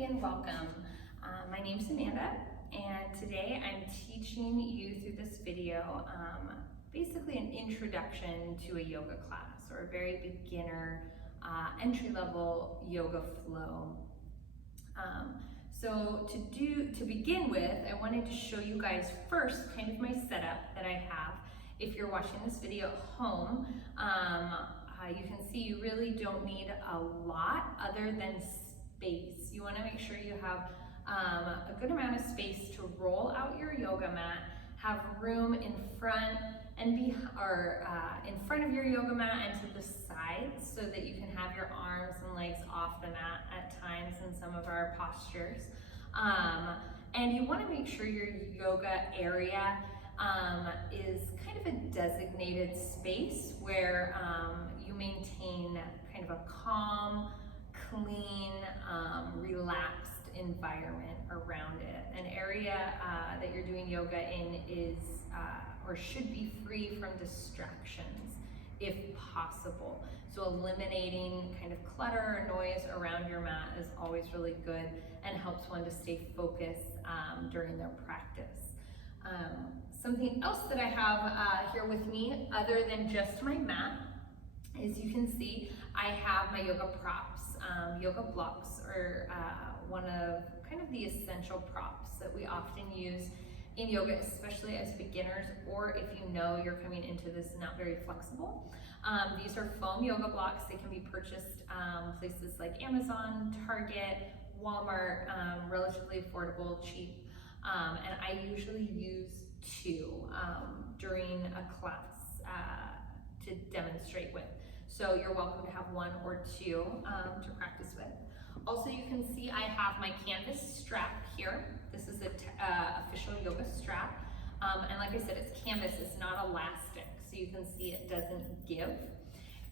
everybody and welcome. My name's Amanda and today I'm teaching you through this video basically an introduction to a yoga class or a very beginner entry-level yoga flow. So to begin with, I wanted to show you guys first kind of my setup that I have. If you're watching this video at home, you can see you really don't need a lot other than space. You want to make sure you have a good amount of space to roll out your yoga mat, have room in front and in front of your yoga mat and to the sides so that you can have your arms and legs off the mat at times in some of our postures. And you want to make sure your yoga area is kind of a designated space where you maintain kind of a calm, clean, relaxed environment around it. An area that you're doing yoga in is or should be free from distractions if possible. So eliminating kind of clutter or noise around your mat is always really good and helps one to stay focused during their practice. Something else that I have here with me other than just my mat is you can see I have my yoga props. Yoga blocks are one of kind of the essential props that we often use in yoga, especially as beginners or if you know you're coming into this not very flexible. These are foam yoga blocks. They can be purchased places like Amazon, Target, Walmart, relatively affordable, cheap. And I usually use two during a class to demonstrate with. So you're welcome to have one or two to practice with. Also, you can see I have my canvas strap here. This is an official yoga strap. And like I said, it's canvas, it's not elastic. So you can see it doesn't give.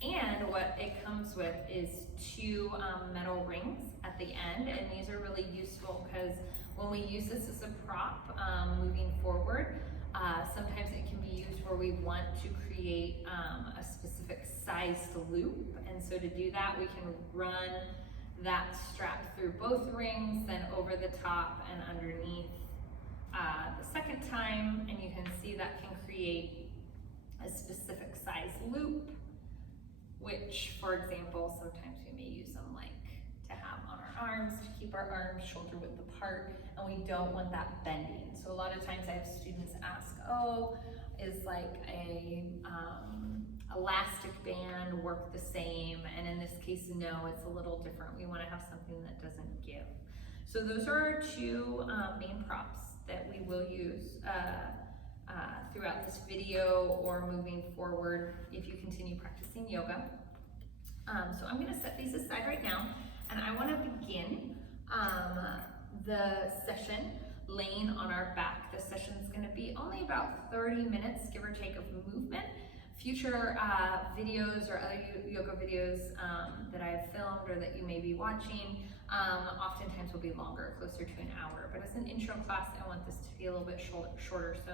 And what it comes with is two metal rings at the end. And these are really useful because when we use this as a prop moving forward, sometimes it can be used where we want to create a specific sized loop. And so to do that, we can run that strap through both rings, then over the top and underneath the second time. And you can see that can create a specific size loop, which, for example, sometimes we may use them like to have on our arms to keep our arms shoulder width apart, and we don't want that bending. So a lot of times I have students ask, oh, is like a elastic band work the same? And in this case, no, it's a little different. We want to have something that doesn't give. So those are our two main props that we will use throughout this video or moving forward if you continue practicing yoga. So I'm going to set these aside right now, and I want to begin the session laying on our back. The session is going to be only about 30 minutes, give or take, of movement. Future videos or other yoga videos that I have filmed or that you may be watching oftentimes will be longer, closer to an hour. But as an intro class, I want this to be a little bit shorter so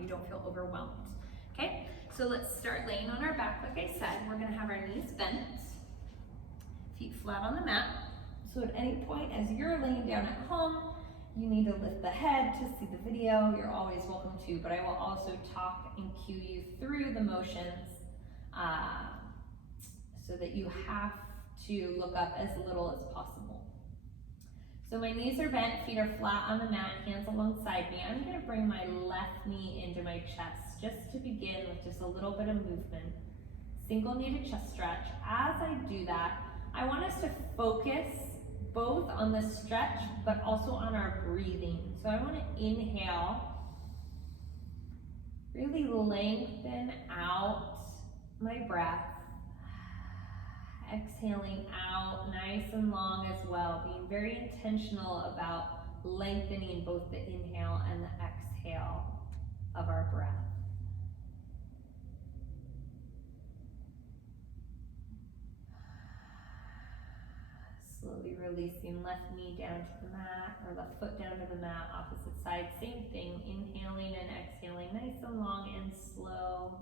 you don't feel overwhelmed. Okay, so let's start laying on our back. Like I said, we're going to have our knees bent, feet flat on the mat. So at any point as you're laying down at home, you need to lift the head to see the video. You're always welcome to, but I will also talk and cue you through the motions so that you have to look up as little as possible. So my knees are bent, feet are flat on the mat, hands alongside me. I'm going to bring my left knee into my chest just to begin with just a little bit of movement. Single knee to chest stretch. As I do that, I want us to focus both on the stretch, but also on our breathing. So I want to inhale, really lengthen out my breath. Exhaling out nice and long as well, being very intentional about lengthening both the inhale and the exhale of our breath. Slowly releasing left knee down to the mat or left foot down to the mat, opposite side, same thing, inhaling and exhaling nice and long and slow.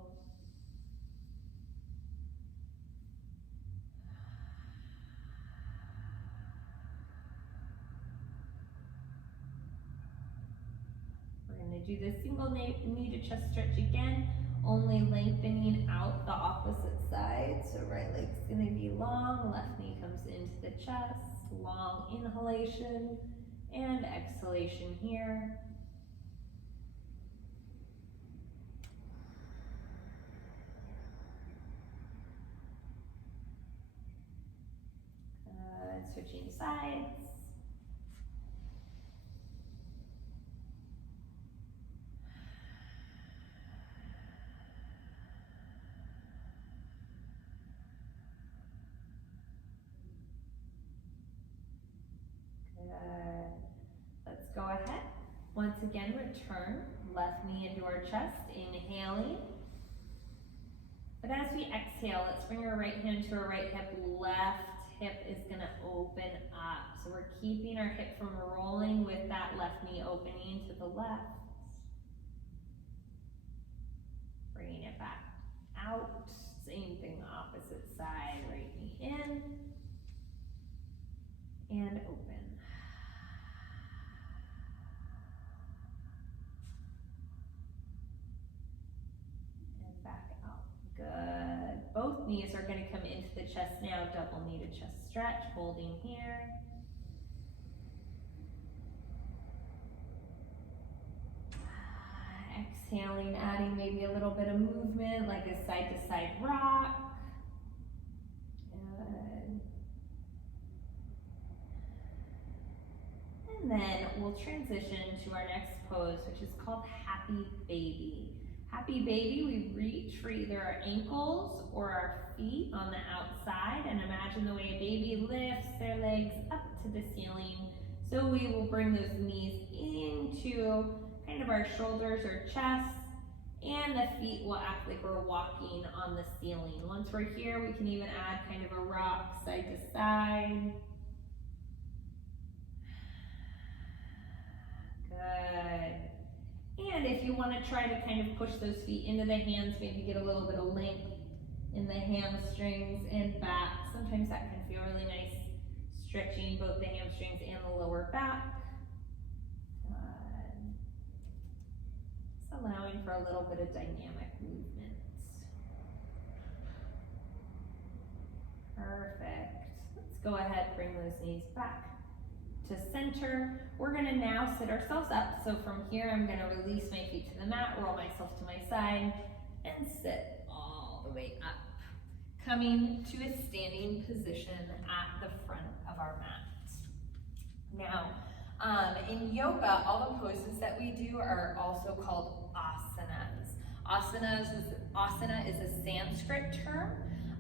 do the single knee to chest stretch again, only lengthening out the opposite side. So right leg's gonna be long, left knee comes into the chest, long inhalation and exhalation here. Switching sides. Good. Let's go ahead. Once again, return left knee into our chest, inhaling. But as we exhale, let's bring our right hand to our right hip. Left hip is gonna open up. So we're keeping our hip from rolling with that left knee opening to the left. Bringing it back out. Same thing, opposite side, right knee in and open. And back out. Good. Both knees are going to come into the chest now. Double knee to chest stretch, holding here. Exhaling, adding maybe a little bit of movement, like a side-to-side rock. Good. And then we'll transition to our next pose, which is called Happy Baby. Happy Baby, we reach for either our ankles or our feet on the outside, and imagine the way a baby lifts their legs up to the ceiling. So we will bring those knees into kind of our shoulders or chest, and the feet will act like we're walking on the ceiling. Once we're here, we can even add kind of a rock side to side. Good. And if you want to try to kind of push those feet into the hands, maybe get a little bit of length in the hamstrings and back. Sometimes that can feel really nice, stretching both the hamstrings and the lower back. Just allowing for a little bit of dynamic movement. Perfect. Let's go ahead, bring those knees back to center. We're gonna now sit ourselves up. So from here, I'm gonna release my feet to the mat, roll myself to my side, and sit all the way up. Coming to a standing position at the front of our mat. Now, in yoga, all the poses that we do are also called asanas. Asana is a Sanskrit term,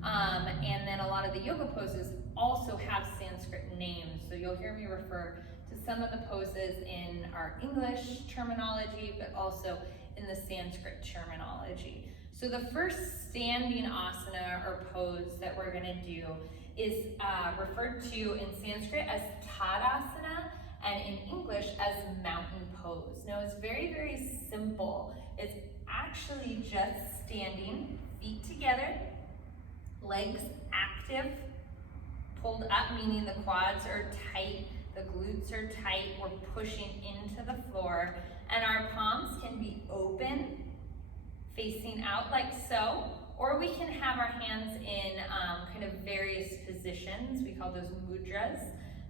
and then a lot of the yoga poses also have Sanskrit names. So you'll hear me refer to some of the poses in our English terminology, but also in the Sanskrit terminology. So the first standing asana or pose that we're gonna do is referred to in Sanskrit as Tadasana, and in English as mountain pose. Now it's very, very simple. It's actually just standing, feet together, legs active, pulled up, meaning the quads are tight, the glutes are tight, we're pushing into the floor, and our palms can be open, facing out like so, or we can have our hands in kind of various positions. We call those mudras,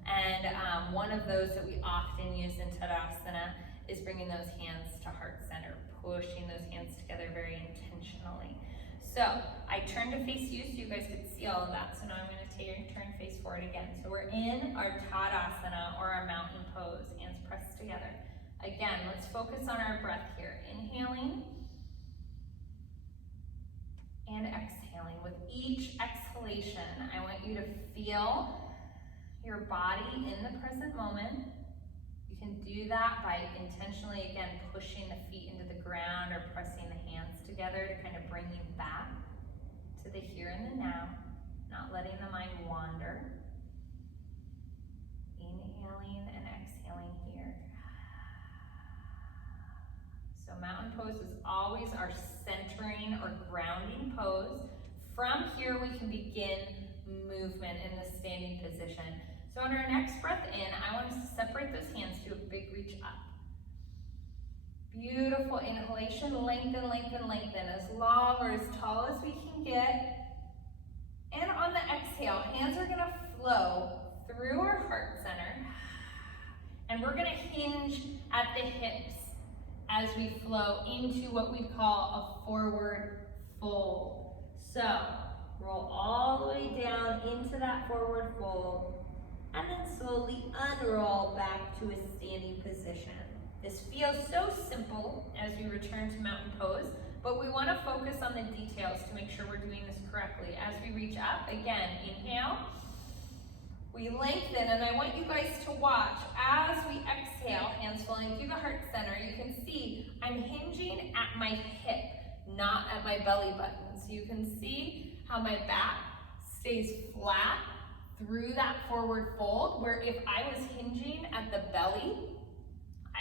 and one of those that we often use in Tadasana is bringing those hands to heart center, pushing those hands together very intentionally. So I turn to face you so you guys could see all of that. So now I'm going to turn face forward again. So we're in our Tadasana or our mountain pose, hands pressed together. Again, let's focus on our breath here. Inhaling and exhaling. With each exhalation, I want you to feel your body in the present moment. You can do that by intentionally, again, pushing the feet into the ground or pressing the hands together to kind of bring you back to the here and the now, not letting the mind wander. Inhaling and exhaling here. So mountain pose is always our centering or grounding pose. From here, we can begin movement in the standing position. So on our next breath in, I want us to separate those hands to a big reach up. Beautiful inhalation, lengthen, lengthen, lengthen, as long or as tall as we can get. And on the exhale, hands are gonna flow through our heart center. And we're gonna hinge at the hips as we flow into what we call a forward fold. So, roll all the way down into that forward fold, and then slowly unroll back to a standing position. This feels so simple as we return to mountain pose, but we want to focus on the details to make sure we're doing this correctly. As we reach up, again, inhale, we lengthen, and I want you guys to watch as we exhale, hands flowing through the heart center. You can see I'm hinging at my hip, not at my belly button. So you can see how my back stays flat through that forward fold, where if I was hinging at the belly,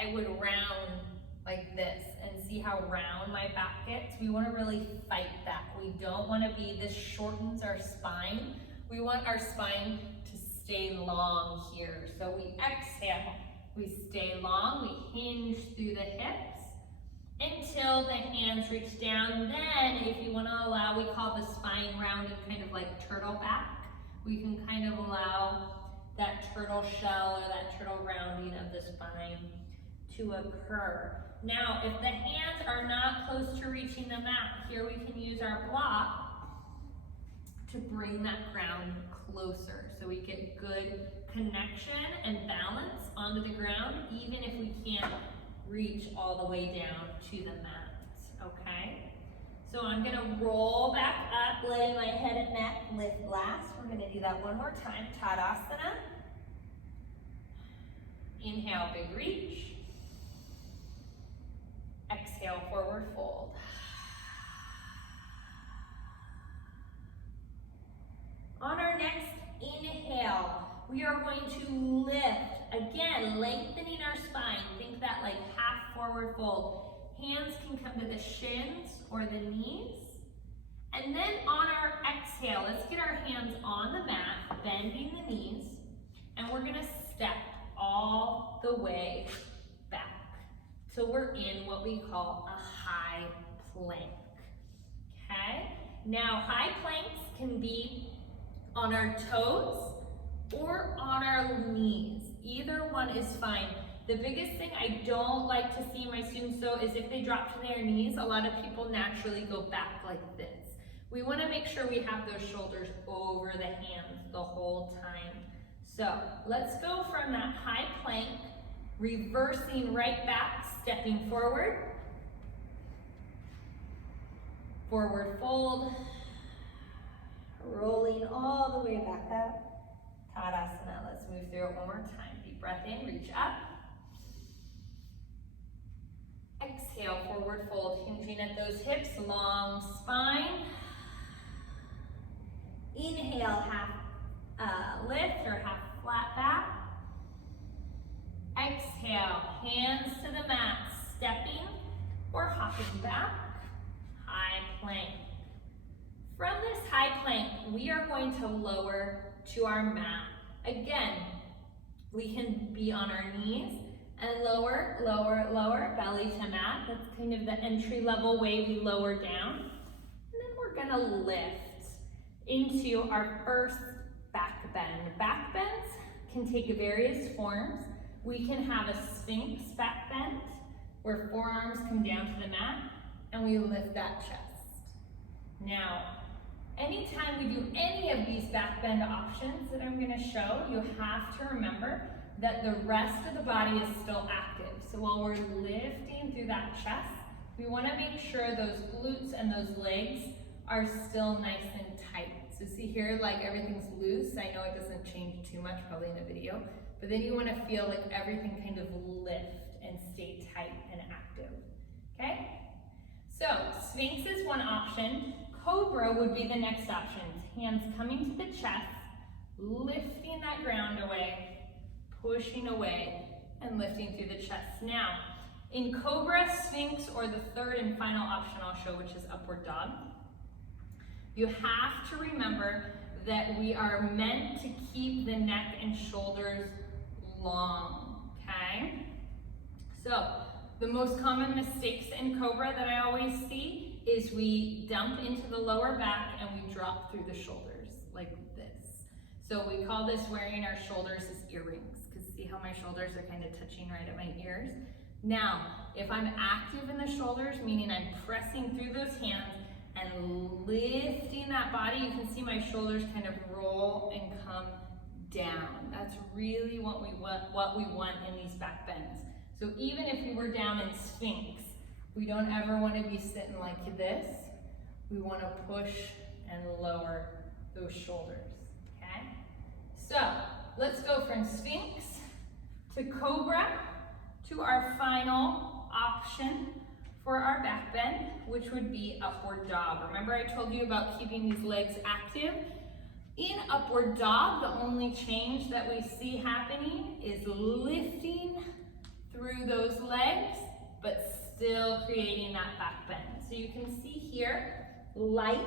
I would round like this, and see how round my back gets. We want to really fight that. We don't want to be, this shortens our spine. We want our spine to stay long here. So we exhale, we stay long, we hinge through the hips until the hands reach down. Then if you want to allow, we call the spine rounded kind of like turtle back. We can kind of allow that turtle shell or that turtle rounding of the spine to occur. Now, if the hands are not close to reaching the mat, here we can use our block to bring that ground closer so we get good connection and balance onto the ground, even if we can't reach all the way down to the mat, okay? So I'm gonna roll back up, letting my head and neck lift last. We're gonna do that one more time, Tadasana. Inhale, big reach. Exhale, forward fold. On our next inhale, we are going to lift, again, lengthening our spine. Think that like half forward fold. Hands can come to the shins or the knees. And then on our exhale, let's get our hands on the mat, bending the knees, and we're gonna step all the way back. So we're in what we call a high plank, okay? Now, high planks can be on our toes or on our knees. Either one is fine. The biggest thing I don't like to see my students do is if they drop to their knees, a lot of people naturally go back like this. We want to make sure we have those shoulders over the hands the whole time. So let's go from that high plank, reversing right back, stepping forward, forward fold, rolling all the way back up, Tadasana. Let's move through it one more time. Deep breath in, reach up. Exhale, forward fold, hinging at those hips, long spine. Inhale, half lift or half flat back. Exhale, hands to the mat, stepping or hopping back, high plank. From this high plank, we are going to lower to our mat. Again, we can be on our knees and lower, lower, lower, belly to mat. That's kind of the entry level way we lower down. And then we're gonna lift into our first back bend. Back bends can take various forms. We can have a Sphinx back bend, where forearms come down to the mat, and we lift that chest. Now, anytime we do any of these back bend options that I'm gonna show, you have to remember that the rest of the body is still active. So while we're lifting through that chest, we wanna make sure those glutes and those legs are still nice and tight. So see here, like everything's loose. I know it doesn't change too much probably in a video, but then you wanna feel like everything kind of lift and stay tight and active, okay? So Sphinx is one option. Cobra would be the next option. Hands coming to the chest, lifting that ground away, pushing away, and lifting through the chest. Now, in Cobra, Sphinx, or the third and final option I'll show, which is Upward Dog, you have to remember that we are meant to keep the neck and shoulders long, okay? So, The most common mistakes in Cobra that I always see is we dump into the lower back and we drop through the shoulders like this. So we call this wearing our shoulders as earrings, because see how my shoulders are kind of touching right at my ears? Now, if I'm active in the shoulders, meaning I'm pressing through those hands and lifting that body, you can see my shoulders kind of roll and come down. That's really what we want in these back bends. So even if we were down in Sphinx, we don't ever want to be sitting like this. We want to push and lower those shoulders, okay? So let's go from Sphinx to Cobra to our final option for our back bend, which would be upward dog. Remember I told you about keeping these legs active? In upward dog, the only change that we see happening is lifting through those legs, but still creating that back bend. So you can see here, light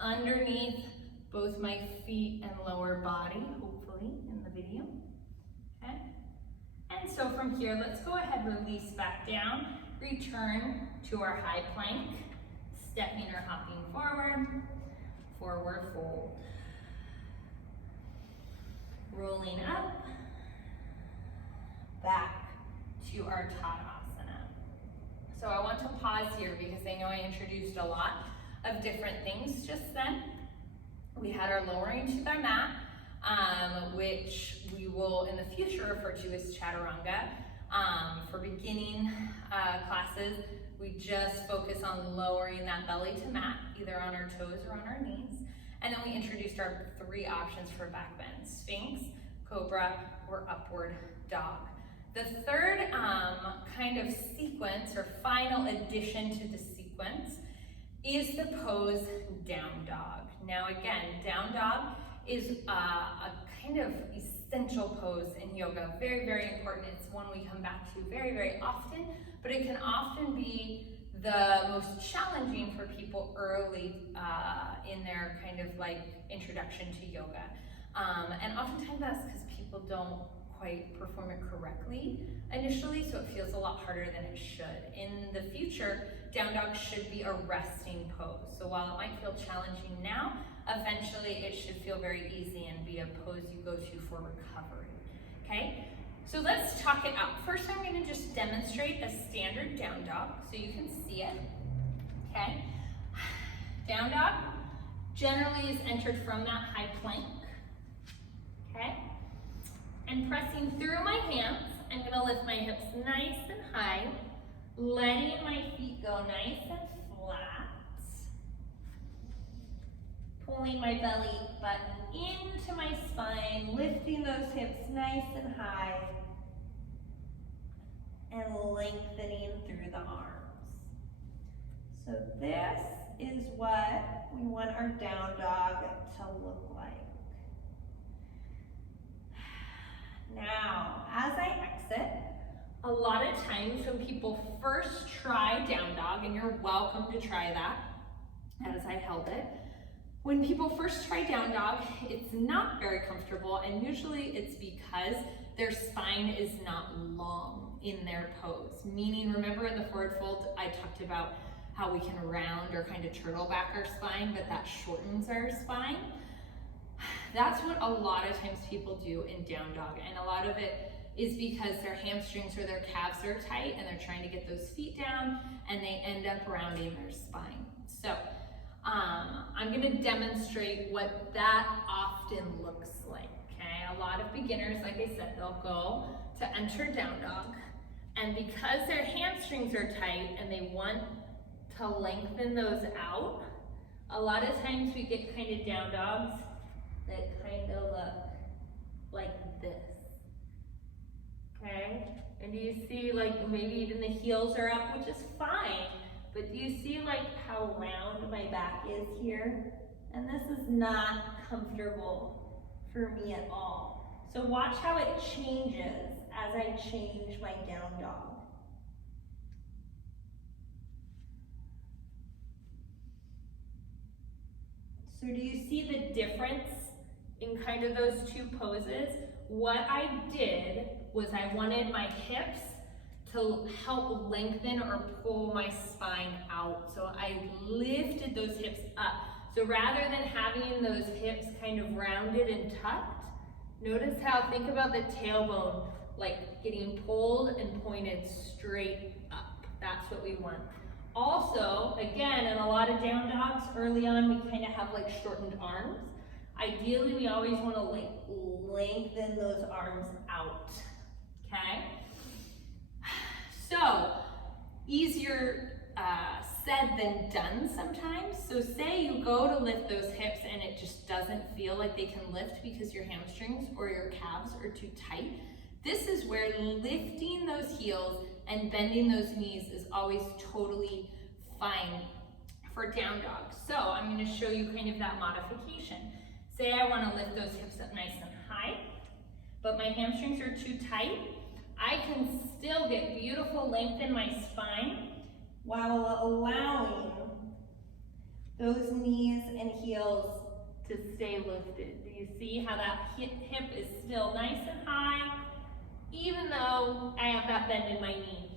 underneath both my feet and lower body, hopefully in the video, okay? And so from here, let's go ahead, release back down, return to our high plank, stepping or hopping forward, forward fold. Rolling up, back to our Tadasana. So I want to pause here because I know I introduced a lot of different things just then. We had our lowering to the mat, which we will in the future refer to as chaturanga. For beginning classes, we just focus on lowering that belly to mat, either on our toes or on our knees. And then we introduced our 3 options for back bend: Sphinx, Cobra, or upward dog. The third kind of sequence or final addition to the sequence is the pose down dog. Now again, down dog is a kind of essential pose in yoga, very, very important. It's one we come back to very, very often, but it can often be the most challenging for people early in their kind of like introduction to yoga. And oftentimes that's because people don't quite perform it correctly initially, so it feels a lot harder than it should. In the future, down dog should be a resting pose. So while it might feel challenging now, eventually it should feel very easy and be a pose you go to for recovery, okay? So let's talk it out. First, I'm going to just demonstrate a standard down dog so you can see it, okay? Down dog generally is entered from that high plank, okay? And pressing through my hands, I'm going to lift my hips nice and high, letting my feet go nice and flat, pulling my belly button into my spine, lifting those hips nice and high, and lengthening through the arms. So this is what we want our down dog to look like. Now, as I exit, a lot of times when people first try down dog, and you're welcome to try that as I held it, when people first try down dog, it's not very comfortable, and usually it's because their spine is not long in their pose. Meaning, remember in the forward fold, I talked about how we can round or kind of turtle back our spine, but that shortens our spine. That's what a lot of times people do in down dog, and a lot of it is because their hamstrings or their calves are tight and they're trying to get those feet down and they end up rounding their spine. So I'm going to demonstrate what that often looks like, okay? A lot of beginners, like I said, they'll go to enter down dog, and because their hamstrings are tight and they want to lengthen those out, a lot of times we get kind of down dogs that kind of look like this, okay? And do you see, like, maybe even the heels are up, which is fine, but do you see like how round my back is here? And this is not comfortable for me at all. So watch how it changes as I change my down dog. So do you see the difference in kind of those two poses? What I did was I wanted my hips to help lengthen or pull my spine out. So I lifted those hips up. So rather than having those hips kind of rounded and tucked, notice how, think about the tailbone like getting pulled and pointed straight up. That's what we want. Also, again, in a lot of down dogs, early on we kind of have like shortened arms. Ideally, we always want to like lengthen those arms out, okay? So, easier said than done sometimes. So say you go to lift those hips and it just doesn't feel like they can lift because your hamstrings or your calves are too tight. This is where lifting those heels and bending those knees is always totally fine for down dogs. So I'm going to show you kind of that modification. Say I want to lift those hips up nice and high, but my hamstrings are too tight. I can still get beautiful length in my spine while allowing those knees and heels to stay lifted. Do you see how that hip is still nice and high, even though I have that bend in my knee?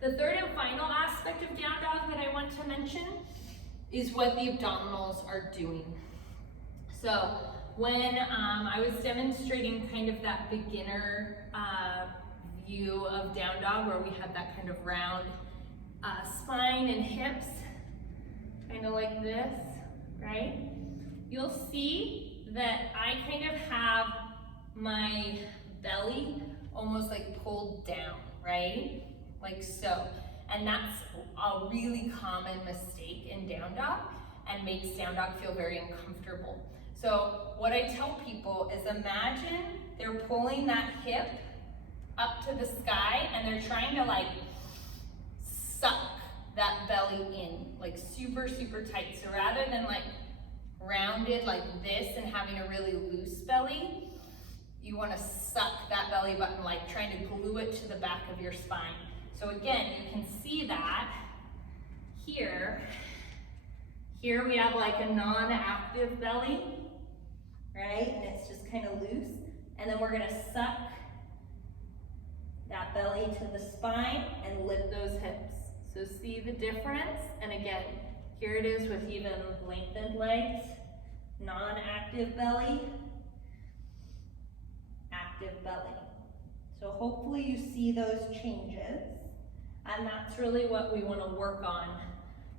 The third and final aspect of down dog that I want to mention is what the abdominals are doing. So when I was demonstrating kind of that beginner view of down dog where we have that kind of round spine and hips, kind of like this, right? You'll see that I kind of have my belly almost like pulled down, right? Like so. And that's a really common mistake in down dog and makes down dog feel very uncomfortable. So what I tell people is imagine they're pulling that hip up to the sky and they're trying to like suck that belly in, like super, super tight. So rather than like rounded like this and having a really loose belly, you want to suck that belly button, like trying to glue it to the back of your spine. So again, you can see that here. Here we have like a non-active belly, right? And it's just kind of loose. And then we're going to suck that belly to the spine and lift those hips. So see the difference? And again, here it is with even lengthened legs, non-active belly, active belly. So hopefully you see those changes. And that's really what we want to work on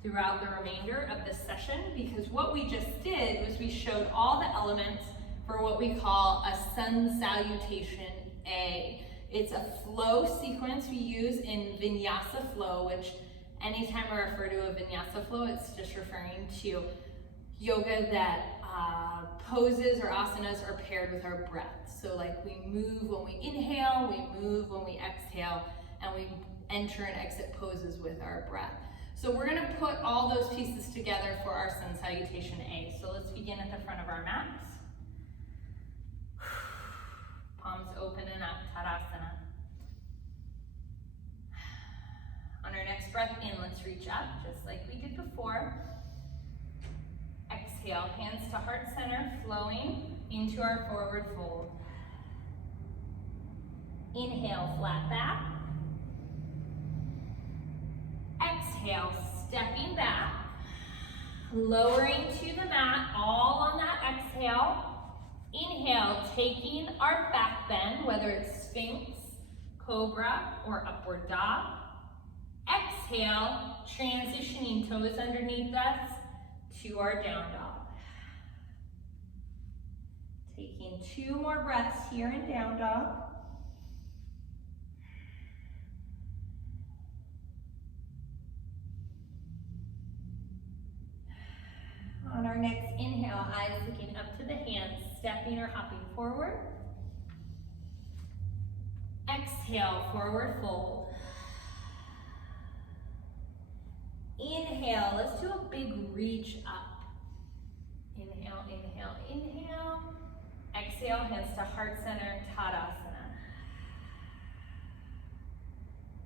throughout the remainder of this session, because what we just did was we showed all the elements for what we call a Sun Salutation A. It's a flow sequence we use in vinyasa flow, which anytime I refer to a vinyasa flow, it's just referring to yoga that poses or asanas are paired with our breath. So like we move when we inhale, we move when we exhale, and we enter and exit poses with our breath. So we're going to put all those pieces together for our Sun Salutation A. So let's begin at the front of our mats. Palms open and up, Tadasana. On our next breath in, let's reach up, just like we did before. Exhale, hands to heart center, flowing into our forward fold. Inhale, flat back. Exhale, stepping back, lowering to the mat, all on that exhale. Inhale, taking our back bend, whether it's Sphinx, Cobra, or Upward Dog. Exhale, transitioning toes underneath us to our down dog. Taking 2 more breaths here in down dog. On our next inhale, eyes looking up to the hands, stepping or hopping forward. Exhale, forward fold. Inhale, let's do a big reach up. Inhale, inhale, inhale. Exhale, hands to heart center, Tadasana.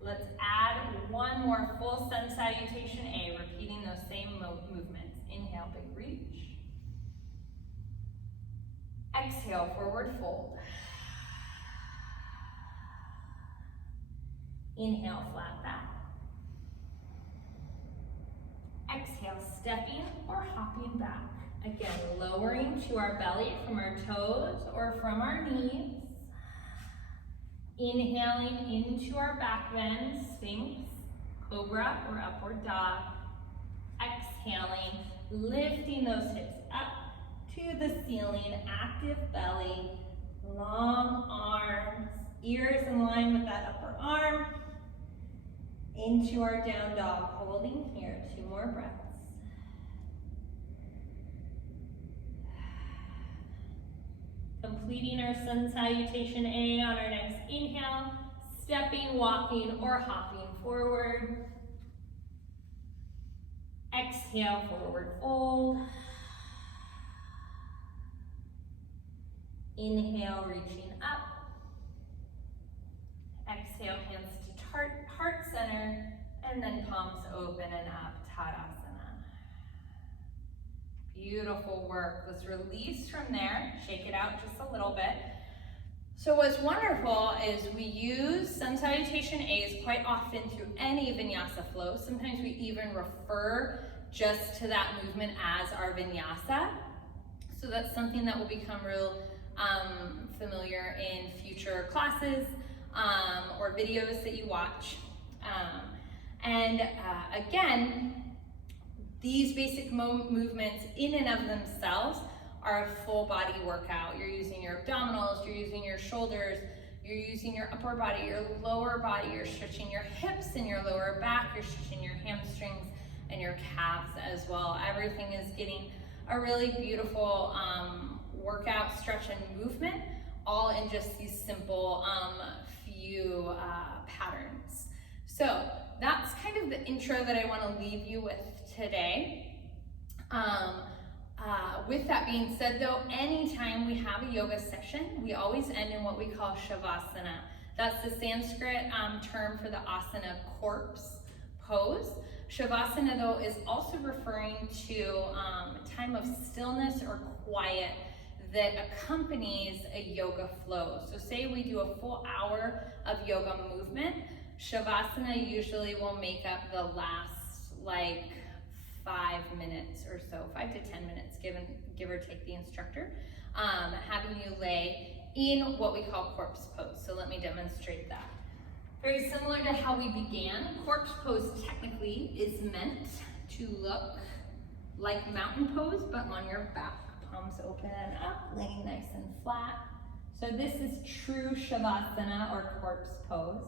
Let's add 1 more full Sun Salutation A, repeating those same movements. Inhale, big reach. Exhale, forward fold. Inhale, flat back. Exhale, stepping or hopping back. Again, lowering to our belly from our toes or from our knees. Inhaling into our back bend, Sphinx, Cobra, or Upward Dog. Exhaling, lifting those hips up to the ceiling, active belly, long arms, ears in line with that upper arm. Into our down dog, holding here, 2 more breaths. Completing our Sun Salutation A on our next inhale, stepping, walking, or hopping forward. Exhale, forward fold. Inhale, reaching up. Exhale, hands to heart center, and then palms open and up, Tadasana. Beautiful work. Let's release from there. Shake it out just a little bit. So what's wonderful is we use Sun Salutation A's quite often through any vinyasa flow. Sometimes we even refer just to that movement as our vinyasa. So that's something that will become real familiar in future classes or videos that you watch. Again, these basic movements in and of themselves are a full body workout. You're using your abdominals, you're using your shoulders, you're using your upper body, your lower body, you're stretching your hips and your lower back, you're stretching your hamstrings and your calves as well. Everything is getting a really beautiful workout, stretch, and movement, all in just these simple few patterns. So that's kind of the intro that I want to leave you with today. With that being said though, anytime we have a yoga session, we always end in what we call shavasana. That's the Sanskrit term for the asana corpse pose. Shavasana though is also referring to a time of stillness or quiet that accompanies a yoga flow. So say we do a full hour of yoga movement, shavasana usually will make up the last like 5 minutes or so, 5 to 10 minutes, give or take the instructor, having you lay in what we call corpse pose. So let me demonstrate that. Very similar to how we began, corpse pose technically is meant to look like mountain pose, but on your back. Palms open and up, laying nice and flat. So this is true shavasana or corpse pose.